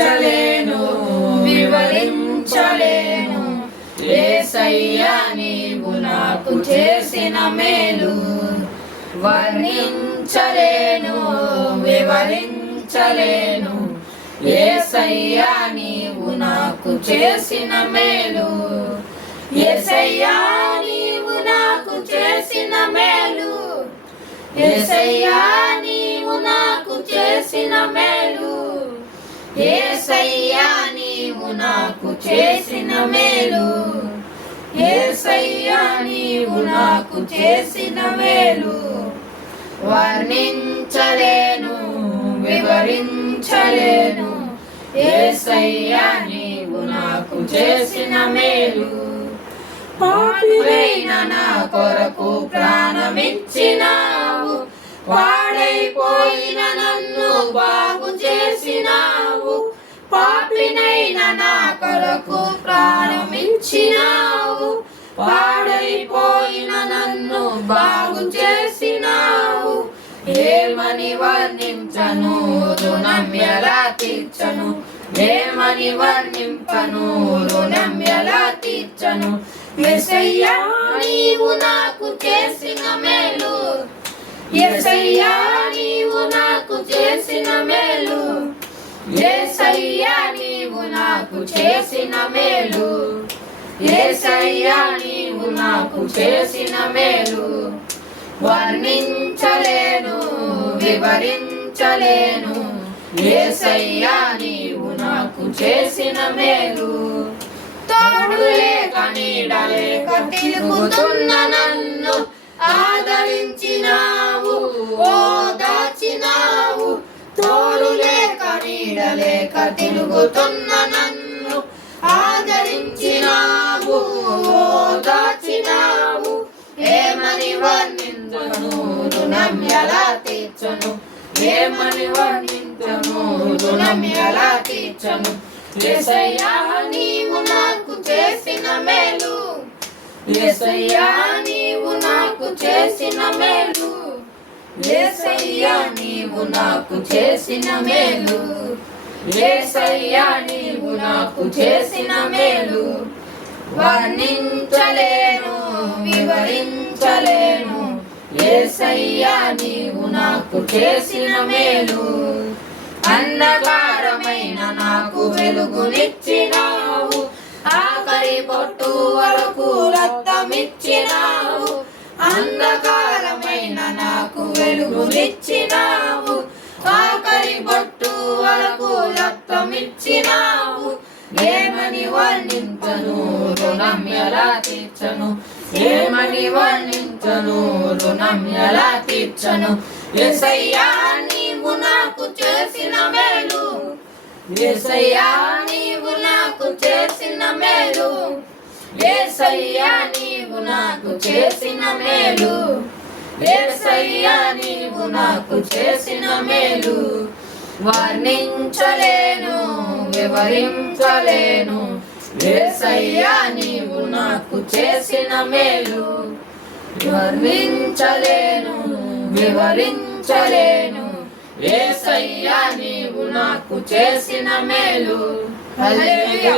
వర్ణించలేను వివరించలేను యేసయ్యా నీవు నాకు చేసిన మేలు వర్ణించలేను వివరించలేను యేసయ్యా నీవు నాకు చేసిన మేలు యేసయ్యా నీవు నాకు చేసిన మేలు యేసయ్యా నీవు నాకు చేసిన మేలు యేసయ్యా నీవు నాకు చేసిన మేలు యేసయ్యా నీవు నాకు చేసిన మేలు వర్ణించలేను వివరించలేను యేసయ్యా నీవు నాకు చేసిన మేలు పాపినైన నా కొరకు ప్రాణమిచ్చినావు పాడైపోయిన నన్ను బాగు చేసినావు పాపినైన నా కొరకు ప్రాణమిచ్చినావు పాడైపోయిన నన్ను బాగు చేసినావు ఏమని వర్ణించను రుణం ఎలా తీర్చను ఏమని వర్ణింపను రుణం ఎలా తీర్చను యేసయ్యా నీవు నాకు చేసిన మేలు యేసయ్యా నీవు నాకు చేసిన మేలు యేసయ్యా నీవు నాకు చేసిన మేలు యేసయ్యా నీవు నాకు చేసిన మేలు వర్ణించలేను వివరించలేను యేసయ్యా నీవు నాకు చేసిన మేలు తోడు లేక నీడ లేక తిరుగుతున్న నన్ను ఆదరించినావు ఓదార్చినావు తోడు లేక నీడ లేక తిరుగుతున్న నన్ను ఆదరించినావు ఓదార్చినావు ఏమని వర్ణించను రుణం ఎలా తీర్చను ఏమని వర్ణించను రుణం ఎలా తీర్చను యేసయ్యా నీవు నాకు చేసిన మేలు యేసయ్యా నీవు నాకు చేసిన మేలు యేసయ్యా నీవు నాకు చేసిన మేలు యేసయ్యా నీవు నాకు చేసిన మేలు వర్ణించలేను వివరించలేను యేసయ్యా నీవు నాకు చేసిన మేలు అంధకారమైన నాకు వెలుగునిచ్చినావు ఆఖరి పొట్టు వరకు రక్తమిచ్చినావు అంధకారమైన నాకు వెలుగునిచ్చినావు ఆఖరి పొట్టు వరకు రక్తమిచ్చినావు ఏమని వర్ణించను రుణం ఎలా తీర్చను ఏమని వర్ణించను రుణం ఎలా తీర్చను యేసయ్యా నీవు నాకు చేసిన మేలు యేసయ్యా నీవు నాకు చేసిన మేలు యేసయ్యా నీవు నాకు చేసిన మేలు యేసయ్యా నీవు నాకు చేసిన మేలు వర్ణించలేను వివరించలేను యేసయ్యా నీవు నాకు చేసిన మేలు వర్ణించలేను వివరించలేను యేసయ్యా నీవు నాకు చేసిన మేలు హల్లెలూయా.